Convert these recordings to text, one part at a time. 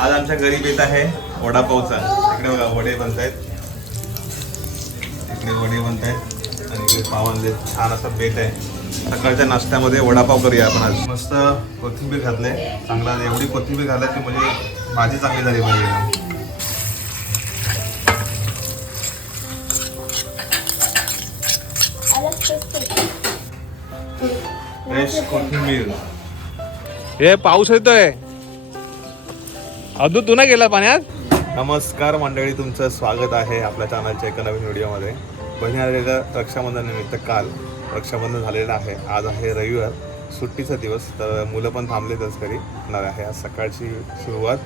आज आमच्या घरी बेत आहे वडापावचा. इकडे बघा वडे बनत आहेत इकडे वडे बनत आहेत आणि इकडे पाव छान असा बेत आहे. सकाळच्या नाश्त्यामध्ये वडापाव करूया आपण आज. मस्त कोथिंबीर घातले चांगला एवढी कोथिंबीर घालायची म्हणजे भाजी चांगली झाली पाहिजे. फ्रेश कोथिंबीर. हे पाऊस येतोय. अदू तू ना गेला पाण्यात? नमस्कार मंडळी तुमचं स्वागत आहे आपल्या चॅनलच्या एका नवीन व्हिडिओमध्ये बहिणी आलेलं रक्षाबंधनानिमित्त काल रक्षाबंधन झालेलं आहे. आज आहे रविवार सुट्टीचा दिवस तर मुलं पण थांबलेतच घरी. होणार आहे आज सकाळची सुरुवात.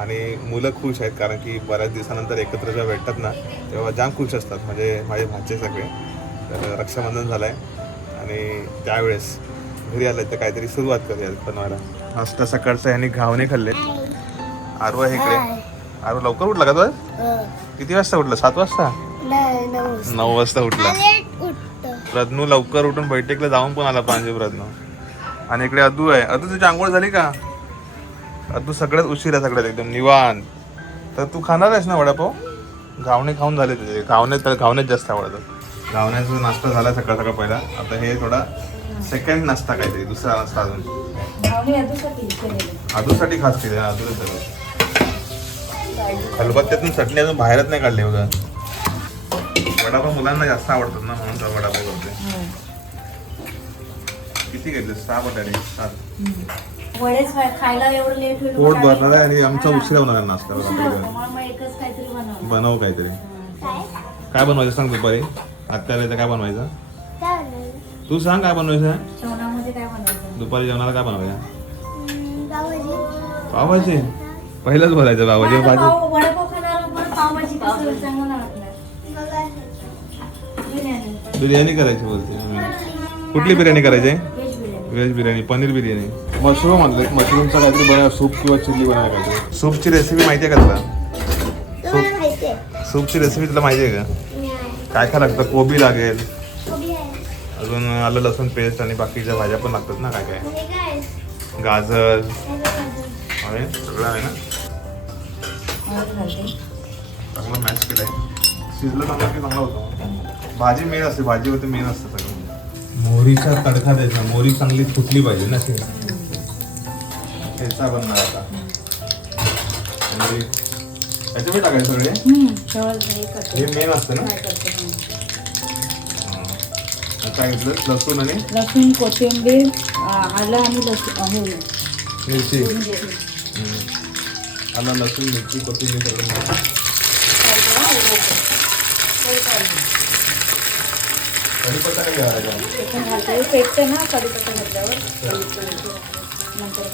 आणि मुलं खुश आहेत कारण की बऱ्याच दिवसानंतर एकत्र जेव्हा भेटतात ना तेव्हा जाम खुश असतात म्हणजे माझे भाचे सगळे. तर रक्षाबंधन झालं आहे आणि त्यावेळेस घरी आलं तर काहीतरी सुरुवात करूया बनवायला. नाश्ता सकाळचं ह्यांनी घावणे खाल्ले आरू आहे इकडे. आरू लवकर उठला का तो आज? किती वाजता उठला? सात वाजता? नऊ वाजता. उठला. रत्नू लवकर उठून बैठकीला जाऊन पण आला पाहिजे रत्नू आणि इकडे अदू आहे. अदू तुझी आंघोळ झाली का? अदू सगळ्यात उशीर आहे सगळ्यात एकदम निवांत. तर तू खाणार आहेस ना वडापाव? घावणे खाऊन झाले तुझे. घावणे तर घावणेच जास्त आवडतात. घावण्याचा नाश्ता झाला सकाळ सकाळ पहिला. आता हे थोडा सेकंड नाश्ता काहीतरी दुसरा नाश्ता अजून. अदूसाठी खास केले अदू खलबत्त्यातून चटणी अजून बाहेरच नाही काढली बघा. वडापाव मुलांना जास्त आवडतात ना म्हणून तर वडापाव करते किती घेतले? सहा बटाटे सात. वडेच खाय- खायला एवढं लेट होईल पोट भरणार आहे आणि आमचा उशिरा होणार आहे नाश्ता बनव बनव काहीतरी. काय? बनवायचं सांग दुपारी? आत्याला काय बनवायचं? तू सांग काय बनवायचं? जेवणामध्ये काय बनवायचं? दुपारी जेवणाला काय बनवायचं? पावभाजी? पहिलंच बोलायचं आता भाजी पाव- वडापाव खाणार पण पावभाजी कसं चांगलं नाही वाटणार. बिर्याणी करायची बोलते. कुठली बिर्याणी करायची veg biryani. Veg biryani paneer biryani. Mushroom आणले मशरूमचा काहीतरी बनवा सूप किंवा चिल्ली बनवायला पाहिजे. सूपची रेसिपी माहिती आहे का तुला? सूप सूपची रेसिपी तुला माहिती आहे का? काय काय लागतं? कोबी लागेल. अजून आलं लसूण पेस्ट आणि बाकीच्या भाज्या पण लागतात ना काय काय? गाजर. आहे सगळं आहे ना? हळद घालते. चांगलं मॅच केलंय. शिजलं चांगलं की चांगला होतो. भाजी मेन असते. भाजीवरती मेन असतं सगळं. मोहरीचा तडका द्यायचा. मोहरी चांगली फुटली पाहिजे ना अशी ठेचा बनणार आता. आणि याच्यामध्ये टाकायचं सगळे? हे करते. हे मेन असतं ना? घेतलं लसूण आणि? लसूण कोथिंबीर आलं आणि लसूण मिरची. आलं लसूण मिरची कोथिंबीर सगळं काय करा, हे घालते. हे घालते. कढीपत्ता काय घालायचा ते पण घालते. हे पेटते ना कढीपत्ता घातल्यावर नंतर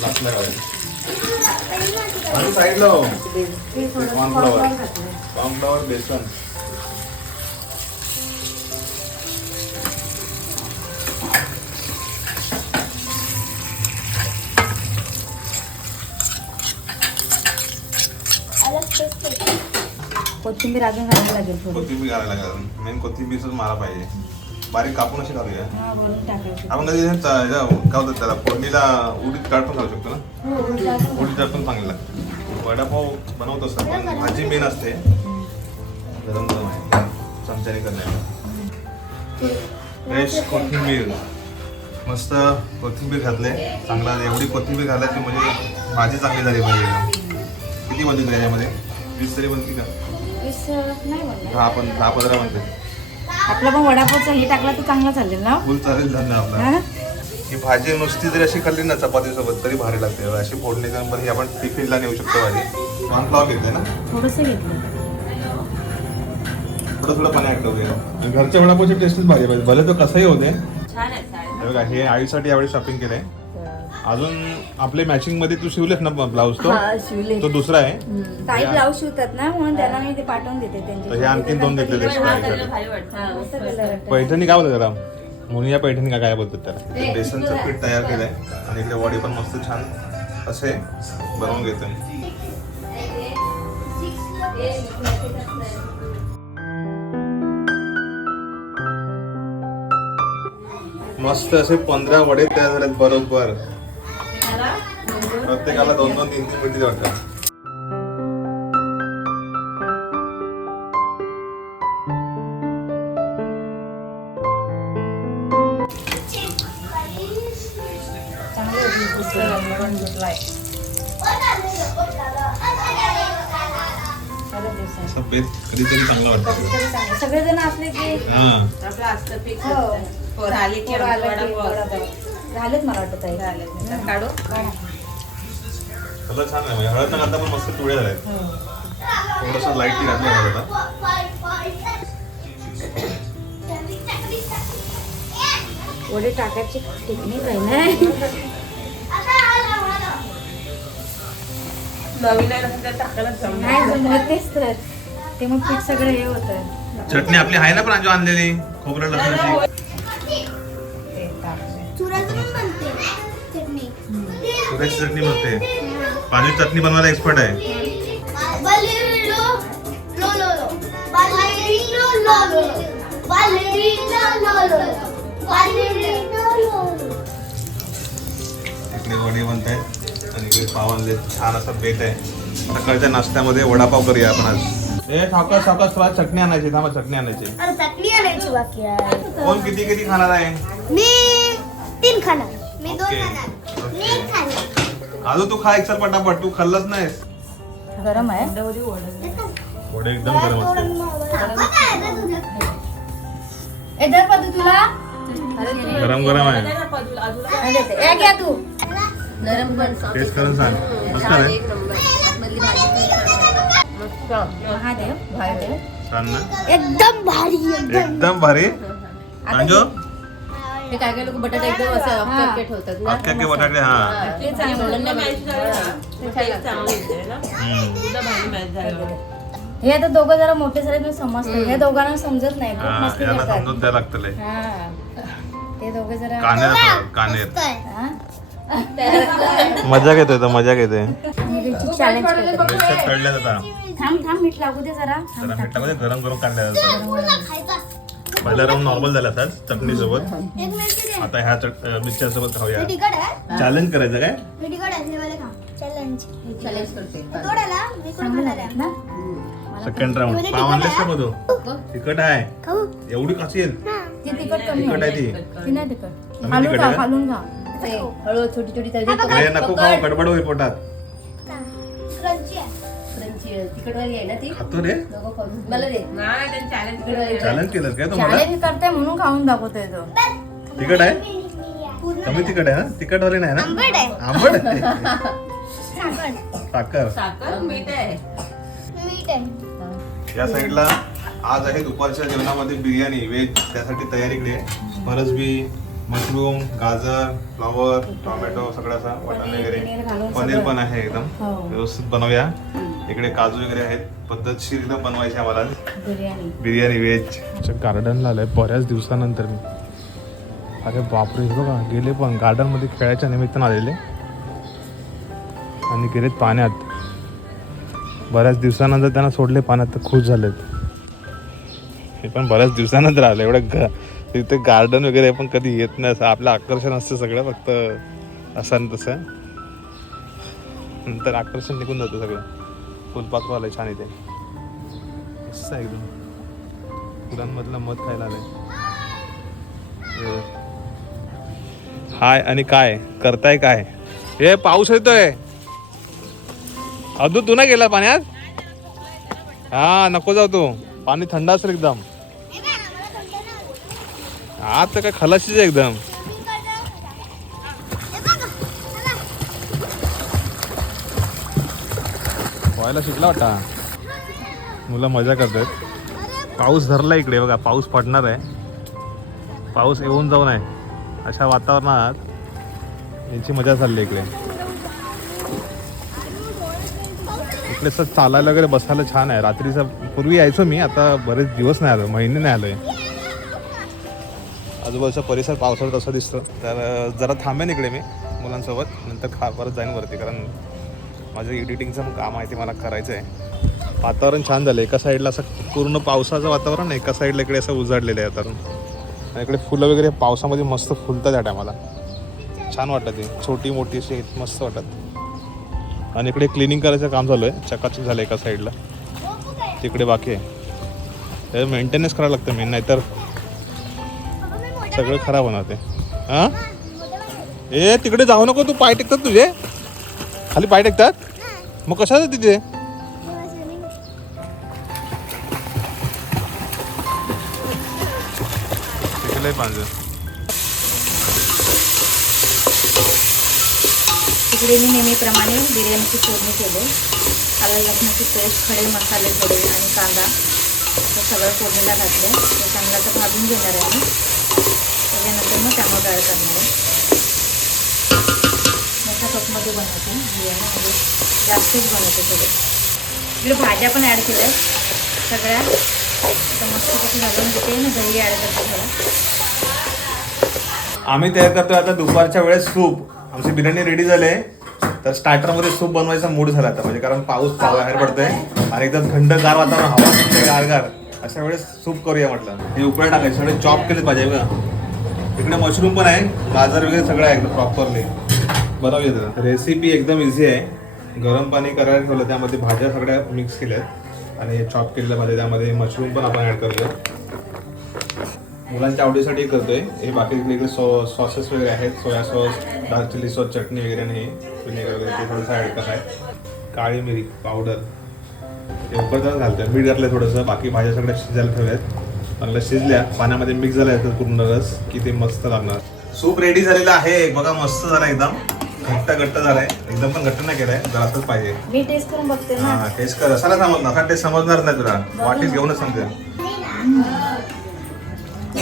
लास्टला घालायचं साईडला हो हे कॉर्नफ्लॉवर. घातलं. कॉर्नफ्लॉवर बेसन कोथिंबीर अजून घालायला लागेल थोडी. कोथिंबीर घालायला लागेल मेन कोथिंबीरच मारा पाहिजे. बारीक कापून अशी घालूया. हा वरून टाकायचं. आपण कधी ह्याचं- ह्याचं- काय होतं त्याला. फोडणीला उडीद काढ पण घालू शकतो ना? हो. उडीद पण. चांगली लागते. वडापाव बनवत असतात पण भाजी मेन असते. गरम गरम आहे. चमच्याने करण्याला. फ्रेश कोथिंबीर. मस्त कोथिंबीर घातले. चांगला एवढी कोथिंबीर घालायची म्हणजे भाजी चांगली झाली पाहिजे. किती बनते तुला याच्यामध्ये वीस तरी बनती का? वीस नाही. दहा पण दहा पंधरा बनते आपला पण वडापावचा हे टाकला तर चांगला चालेल ना? फुल चालेल धंदा आपला. हा? ही भाजी नुसती जरी अशी खाल्ली ना चपाती सोबत तरी भारी लागते. अशी फोडणी देऊन पण ही आपण टिफिनला नेऊ शकतो भाजी. कॉर्नफ्लॉवर घेतले ना? थोडंसं घेतलं. थोडं थोडं पाणी ऍड करूया. घरच्या वडापावची टेस्टच भारी पाहिजे भले तो कसंही होते छान आहे हे बघा हे आईसाठी यावेळी शॉपिंग केलंय. अजून आपले मॅचिंगमध्ये तू शिवलेस ना ब्लाऊज तो? शिवले तो दुसरा आहे? ताई ब्लाऊज शिवतात ना म्हणून त्यांना मी ते पाठवून देते त्यांचे. तर हे आणखीन दोन घेतलेले आहेत आईसाठी. हा, मस्त कलर वाटतं. पैठणी काय बोलतात त्याला? मुनिया पैठणी का काय बोलतात त्याला? बेसनचं पीठ तयार केलंय. आणि इकडे वडी पण मस्त छान असे बनवून घेतो. मस्त असे पंधरा वडे तयार झालेत बरोबर. प्रत्येकाला दोन दोन तीन तीन मिनिटे वाटतं चांगली होती पुस्तक रंगवून घेतलाय बरं दिवसांनी. असं बेत कधीतरी चांगलं वाटतं. सगळेजण असले की हा आपलं असतं पीक हो. पोर आले की झालेत मला वाटत ताई. झाले तर काढू? कलर छान आहे. म्हणजे हळद न घालता पण मस्त पिवळे झाले थोडस लाईटली घातलं हळद आता. वडे टाकायची टेक्निक आहे ना. नवीन आहे टाकायला जमणार नाही जमत तेच तर. ते मग पीठ सगळं हे होतं. चटणी आपली आहे ना पण आजो आणलेली? खोबरं लसणाची? सुऱ्याची चटणी बनते पाणी चटणी बनवायला एक्सपर्ट आहे. इकडे वडे बनत आहेत आणि इकडे पाव आणले छान असा बेत आहे. सकाळच्या नाश्त्यामध्ये वडापाव करूया आपण आज. ए सावकाश सावकाश तुला चटणी आणायची थांबा चटणी आणायची चटणी आणायची बाकी आहे. कोण किती किती खाणार आहे? मी तीन खाणार. मी दोन खाणार. आजू तू खा एक सर पटापट तू खाल्लंच नाहीस. गरम आहे. वडे एकदम गरम असते. ए दर पादू तुला. गरम गरम आहे. नाही देते. ए, घ्या तू. नरम पण. टेस्ट करून सांग. मस्त आहे. आतमधली भाजी पण छान. मस्त. महादेव महादेव. छान ना? एकदम भारी एकदम. एकदम भारी. अंजो? ते काय काय लोक बटाटे एकदम असं हा. ठेवतात ना. अख्खे अख्खे बटाटे हा. ते चांगलं. हम्म. हे आता दोघं जरा मोठे झाले मी समजतं. हे दोघांना समजत नाही. खूप हा मस्ती याला करतात. समजून द्यायला. हा. ते दोघं जरा कानेर असं, कानेर. मस्त आहे. हा? मजा घेतोय तो मजा घेतोय. मी त्यांची challenge करते. मिरच्या तळल्या जातात थांब थांब मीठ लागू दे जरा. जरा मिठामध्ये गरम गरम काढल्या जातात खायचा पहिला राऊंड नॉर्मल झाला चटणी सोबत एक मिनिट दे आता ह्या चट- अं, मिरच्या सोबत खाऊया चॅलेंज करायचं काय? हे सेकंड राऊंडमध्ये पाव आणलेस का तिखट मधू. तिखट आहे. एवढी कशी हा. तिखट आहे ती. तिखट आहे हळू छोटी छोटी नको खाऊ. गडबड होईल पोटात. क्रंची तिखटवाली आहे ना ती. खातो रे. नको खाऊ. मला दे. तिखटवाली चॅलेंज केलं काय तुम्हाला? चॅलेंज करते म्हणून खाऊन दाखवतोय तो. तिखट आहे? कमी तिखट आहे ना तिखट वाली नाही ना? आंबट आहे. आंबट आहे. साखर. साखर. साखर मीठ आहे. मीठ आहे. या साईडला आज आहे दुपारच्या जेवणामध्ये बिर्याणी व्हेज त्यासाठी तयारीकडे फरसबी मशरूम गाजर फ्लॉवर टोमॅटो सगळं असा वाटाणे वगैरे. पनीर. पण आहे एकदम. हो. व्यवस्थित बनवूया. इकडे काजू वगैरे आहेत. पद्धतशीर एकदम बनवायची आम्हाला. बिर्याणी. बिर्याणी व्हेज. गार्डनला आलोय बऱ्याच दिवसानंतर मी. अरे बापरे हे बघा गेले पण गार्डनमध्ये खेळायच्या निमित्तानं आलेले. आणि गेलेत पाण्यात. बऱ्याच दिवसानंतर त्यांना सोडले पाण्यात तर खुश झालेत. हे पण बऱ्याच दिवसानंतर आलं एवढं ग तिथे गार्डन वगैरे पण कधी येत नाही असं आपलं आकर्षण असतं सगळं फक्त. असं तसं. नंतर आकर्षण निघून जातं सगळं. फुलपाखरू आलंय छान इथे मस्त आहे एकदम. फुलांमधलं मध खायला आलंय. हाय आणि काय? करताय काय? हे पाऊस येतोय. अदू तू ना गेला पाण्यात? हा नको जाऊ तू. पाणी थंड असेल एकदम. आज तर काय खलाशीच आहे एकदम. पोहायला शिकला होता. मुलं मजा करतात. पाऊस धरला इकडे बघा पाऊस पडणार आहे. पाऊस येऊन जाऊन आहे. अशा वातावरणात यांची मजा चालली इकडे. इकडे सर चालायला वगैरे बसायला छान आहे. रात्रीचा पूर्वी यायचो मी आता बरेच दिवस नाही आलो महिने नाही आलोय आजूबाजूचा परिसर पावसाळ्यात असा दिसतो. तर जरा थांबेन इकडे मी मुलांसोबत. नंतर खा परत जाईन वरती कारण माझं एडिटिंगचं पण काम आहे ते मला करायचं आहे वातावरण छान झालं एका साईडला असं पूर्ण पावसाचं वातावरण आहे एका साईडला इकडे असं उजाडलेलं आहे वातावरण. आणि इकडे फुलं वगैरे पावसामध्ये मस्त फुलतात त्या टायमाला. छान वाटतं ते. छोटी मोठी अशी मस्त वाटत आणि इकडे क्लिनिंग करायचं काम चालू आहे. चकाचक झालं एका साईडला तिकडे बाकी आहे. मेंटेनन्स करावं लागतं मेन नाहीतर सगळं खराब होणार ते. हां? ए तिकडे जाऊ नको तू पाय टेकतात तुझे. खाली पाय टेकतात? मग कशाचं तिथे? तिकडे पाहिजे तिकडे मी नेहमीप्रमाणे बिर्याणीची फोडणी केली. आलं लसणाची पेस्ट खडे मसाले थोडे आणि कांदा हे सगळं फोडणीला घातले. ते चांगलं तर भाजून घेणार आहे मी. त्याच्यानंतर मग टमाटो ॲड करणार आहे. कपमध्ये बनवते. बिर्याणी म्हणजे जास्तच बनवते थोडे इकडे भाज्या पण ॲड केल्या सगळ्या. आता मस्तपैकी घालून देते ना दही ॲड करते थोडं आम्ही तयार करतोय आता दुपारच्या वेळेस सूप. आमची बिर्याणी रेडी झाले तर स्टार्टरमध्ये सूप बनवायचा मूड झाला आता. म्हणजे कारण पाऊस बाहेर पडतोय आणि एकदम थंडगार वातावरण हवा सुटते गारगार. अशा वेळेस सूप करूया म्हटलं. हे उकळ्या टाकायचे. सगळे चॉप केले पाहिजे बघा. इकडे मशरूम पण आहे. गाजर वगैरे सगळं आहे एकदम प्रॉपरली बनवूया रेसिपी एकदम इझी आहे. गरम पाणी करायला ठेवलं त्यामध्ये भाज्या सगळ्या मिक्स केल्यात. आणि चॉप केलेल्या भाज्या त्यामध्ये मशरूम पण आपण ॲड करतो मुलांच्या आवडीसाठी करतोय. हे बाकी इकडे सॉ सॉसेस वगैरे आहेत. Soya sauce dark chilli sauce chutney वगैरे आणि विनेगर वगैरे ते थोडंसं ॲड करत आहे. काळी मिरी पावडर ते उकळताना घालतोय. मीठ घातलं थोडंसं. बाकी भाज्या सगळ्या शिजायला ठेवल्यात. चांगल्या शिजल्या. पाण्यामध्ये मिक्स झाल्या तर पूर्ण रस की ते मस्त लागणार. सूप रेडी झालेलं आहे. बघा मस्त झाला एकदम. घट्ट घट्ट झालाय. एकदम पण घट्ट नाही केलाय. जरासच पाहिजे. मी टेस्ट करून बघते ना. हा टेस्ट कर. असाला समजणार का टेस्ट समजणार नाही तुला. वाटीत घेऊनच समजेल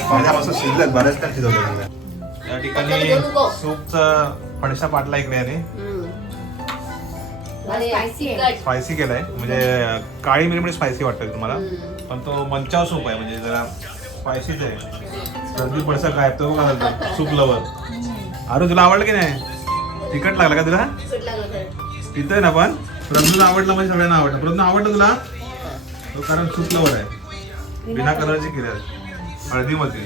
भाज्या मस्त शिजल्यात बऱ्याच टाइम शिजवल्या त्यांना. या ठिकाणी सूपचा फणसा पाटला इकडे आणि स्पायसी केलाय. म्हणजे काळी मिरी म्हणजे स्पायसी वाटतोय तुम्हाला. पण तो मंचाव सूप आहे. म्हणजे जरा स्पायसीच आहे. सर्दी पडसा काय तो सूप लवर अरे तुला आवडलं की नाही? तिखट लागला का तुला? पितोय ना पण? प्रज्ञूला आवडलं म्हणजे सगळ्यांना आवडलं. प्रज्ञू आवडलं तुला? तो कारण सूप लवर आहे. बिना कलरची केली आहे. हळदीमध्ये.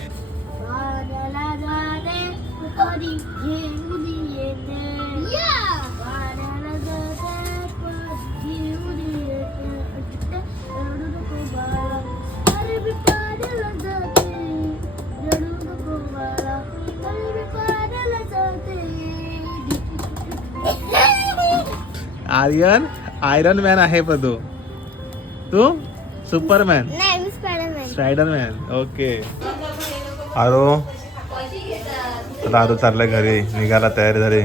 आर्यन आयरन मॅन आहे पण तू? तू सुपरमॅन स्पायडरमॅन. ओके. आरो चला आरो चाललाय घरी. निघाला तयारी झाली.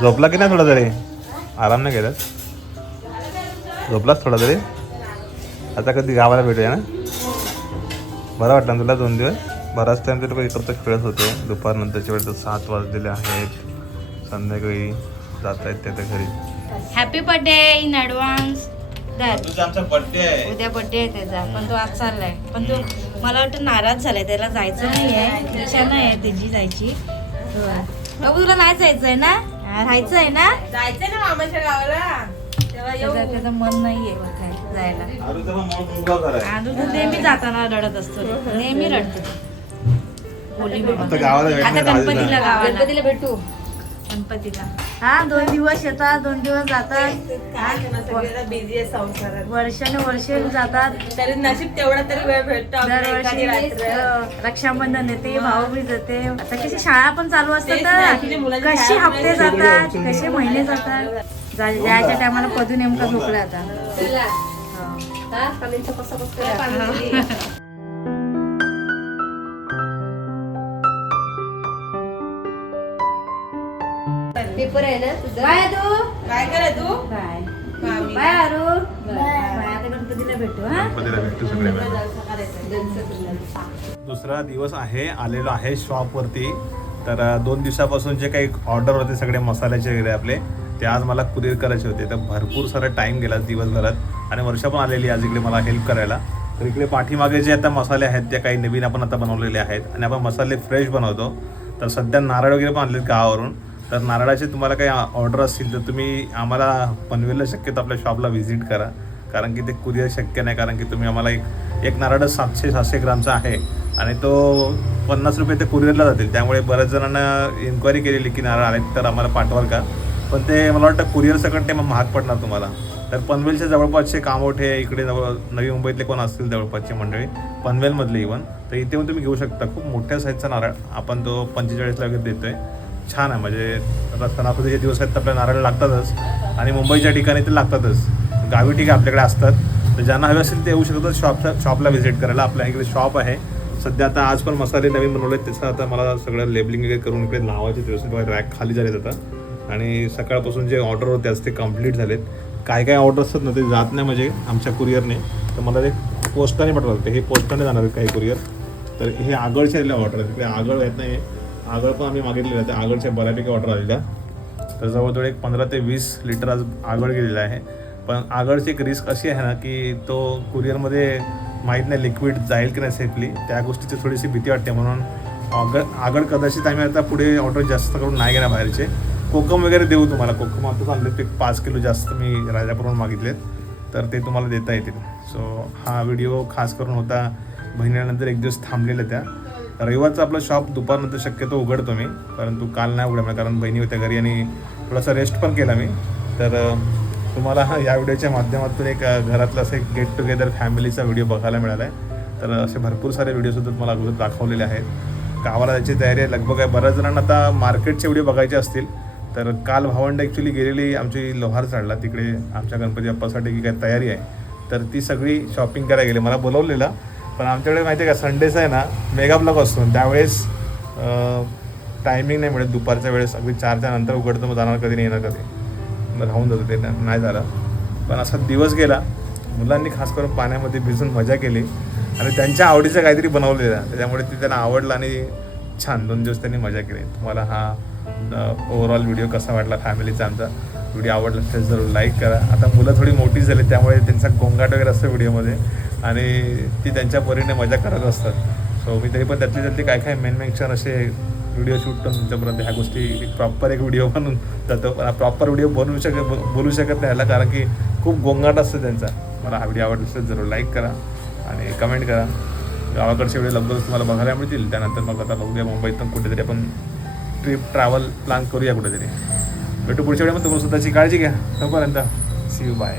झोपला की नाही थोडा तरी? आराम नाही केला? झोपलाच थोडा तरी? आता कधी गावाला भेटूया ना? बरं वाटलं ना तुला दोन दिवस? बराच टाइम ते लोक इकडचं खेळत होते. दुपारनंतरच्या वेळेस सात वाजलेले आहेत. संध्याकाळी जात आहेत त्या घरी. Happy birthday in advance that तुझा आमचा बर्थडे आहे. उद्या बर्थडे आहे त्याचा पण तो आज चाललाय. पण तो मला वाटतं नाराज झालाय त्याला जायचं नाही आहे इच्छा नाही आहे त्याची जायची बाबू तुला नाही जायचंय ना? हा, राहायचं आहे ना? जायचंय ना मामाच्या गावाला. तेव्हा येऊ. त्याचं त्याचं मन नाहीये जायला. आरो तेव्हा मुलगा झालाय नेहमी जाताना रडत असतो. नेहमी रडतो. होली आता गावाला आता गणपतीला. गावाला. गणपतीला भेटू. गणपतीला. हा दोन दिवस येतात दोन दिवस जातात. बिझी आहे संसारात. वर्षाने वर्ष जातात. तरी नशीब तेवढा तरी वेळ भेटतो दरवर्षी रक्षाबंधन येते भाऊबीज येते. आता कशी शाळा पण चालू असतात शाळा हप्ते जातात कसे महिने जातात. जायच्या टायमाला पदू नेमका झोपला आता? पेपर आहे ना तुझा? बाय तू काय करे तू बाय. बाय अरू. बाय. आता गणपतीला भेटू हा? गणपतीला भेटू सगळे. दुसरा दिवस आहे आलेलो आहे शॉपवरती तर दोन दिवसापासून जे काही ऑर्डर होते सगळे मसाल्याचे वगैरे आपले ते आज मला कुरिअर करायचे होते. तर भरपूर सारा टाईम गेला दिवसभरात. आणि वर्षा पण आलेली आज इकडे मला हेल्प करायला. तर इकडे पाठीमागे जे आता मसाले आहेत ते काही नवीन आपण आता बनवलेले आहेत. आणि आपण मसाले फ्रेश बनवतो. तर सध्या नारळ वगैरे पण आणलेत गावावरून. तर नारळाचे तुम्हाला काही ऑर्डर असतील तर तुम्ही आम्हाला पनवेलला शक्यतो आपल्या शॉपला व्हिजिट करा. कारण की ते कुरिअर शक्य नाही कारण की तुम्ही आम्हाला एक एक नारळ सातशे सातशे ग्रामचा आहे. आणि तो पन्नास रुपये ते कुरिअरला जातील. त्यामुळे बऱ्याच जणांना इन्क्वायरी केलेली की नारळ आले तर आम्हाला पाठवाल का? पण ते मला वाटतं कुरिअर सकट ते मग महाग पडणार तुम्हाला. तर पनवेलच्या जवळपासचे कामोठे इकडे जवळ नवी मुंबईतले कोण असतील जवळपासची मंडळी पनवेलमधले इवन तर इथे पण तुम्ही घेऊ शकता. खूप मोठ्या साईजचा नारळ. आपण तो पंचेचाळीसला वगैरे देतो आहे छान आहे. म्हणजे आता सणासुदीचे दिवस आहेत तर आपल्या नारळ लागतातच. आणि मुंबईच्या ठिकाणी ते लागतातच. गावी ठिकाणी आपल्याकडे असतात. तर ज्यांना हवे असेल ते येऊ शकतात शॉपचा शॉपला व्हिजिट करायला. आपल्या इकडे शॉप आहे. सध्या आता आज पण मसाले नवीन बनवले त्याचं आता मला सगळं लेबलिंग वगैरे करून इकडे नावाचे व्यवस्थित रॅक खाली झालेत आता. आणि सकाळपासून जे ऑर्डर होते आज ते कंप्लीट झालेत. काय काय ऑर्डर असतात ना ते जात नाही म्हणजे आमच्या कुरिअरने तर मला ते पोस्टाने पाठवलं ते हे पोस्टाने जाणार आहेत काही कुरिअर तर हे आगळच्या ऑर्डर आहेत. तिकडे आगळ येत नाही आगळ पण आम्ही मागितलेलं आहे. त्या आगळच्या बऱ्यापैकी ऑर्डर आलेल्या. तर जवळजवळ एक पंधरा ते वीस लिटर आज आगळ गेलेला आहे. पण आगळची एक रिस्क अशी आहे ना की तो कुरिअरमध्ये माहीत नाही लिक्विड जाईल की नाही सेफली त्या गोष्टीची थोडीशी भीती वाटते. म्हणून आगळ आगळ कदाचित आम्ही आता पुढे ऑर्डर जास्त करून नाही घेणार बाहेरचे. कोकम वगैरे देऊ तुम्हाला. कोकम आता चालले ते पाच किलो जास्त मी राजापुरून मागितलेत. तर ते तुम्हाला देता येतील. सो हा व्हिडिओ खास करून होता. महिन्यानंतर एक दिवस थांबलेल्या त्या. रविवारचं आपलं शॉप दुपारनंतर शक्यतो उघडतो मी परंतु काल नाही उघडलं कारण बहिणी होत्या घरी आणि थोडासा रेस्ट पण केला मी. तर तुम्हाला या व्हिडिओच्या माध्यमातून एक घरातलं असं एक गेट टुगेदर फॅमिलीचा व्हिडिओ बघायला मिळाला आहे तर असे भरपूर सारे व्हिडिओसुद्धा तुम्हाला अगोदर दाखवलेले आहेत. गावाला त्याची तयारी आहे. लगभग आहे बऱ्याच जणांना आता मार्केटचे व्हिडिओ बघायचे असतील. तर काल भावंड ॲक्च्युली गेलेली आमची लोहार चढला तिकडे आमच्या गणपती बाप्पासाठी की काय तयारी आहे. तर ती सगळी शॉपिंग करायला गेली. मला बोलवलेलं पण आमच्याकडे माहिती आहे का संडेचा आहे ना मेगा ब्लॉक असतो. त्यावेळेस टायमिंग नाही मिळत. दुपारच्या वेळेस अगदी चारच्या नंतर उघडतं मग जाणार कधी नाही येणार कधी. मग राहून जातो ते नाही झालं. पण असा दिवस गेला. मुलांनी खास करून पाण्यामध्ये भिजून मजा केली. आणि त्यांच्या आवडीचं काहीतरी बनवलेलं त्याच्यामुळे ते त्यांना आवडलं आणि छान दोन दिवस त्यांनी मजा केली. तुम्हाला हा ओव्हरऑल व्हिडिओ कसा वाटला फॅमिलीचा आमचा व्हिडिओ आवडला तर जरूर लाईक करा. आता मुलं थोडी मोठी झाली त्यामुळे त्यांचा गोंगाट वगैरे असतो व्हिडिओमध्ये आणि ती त्यांच्या परीने मजा करत असतात. सो मी तरी पण त्यातली त्यातली काय काय मेन मेन्शन असे व्हिडिओ शूट करून तुमच्यापर्यंत ह्या गोष्टी एक प्रॉपर एक व्हिडिओ बनून जातो. पण प्रॉपर व्हिडिओ बनवू शकत ब- बोलू शकत नाही ह्याला कारण की खूप गोंगाट असतो त्यांचा. मला हा व्हिडिओ आवडला असेल जरूर लाईक करा आणि कमेंट करा. गावाकडचे व्हिडिओ लवकरच तुम्हाला बघायला मिळतील. त्यानंतर मग आता बघूया मुंबईतून कुठेतरी आपण ट्रिप ट्रॅव्हल प्लॅन करूया कुठेतरी. भेटू पुढच्या वेळेमध्ये तुम्ही स्वतःची काळजी घ्या. तोपर्यंत सी यू बाय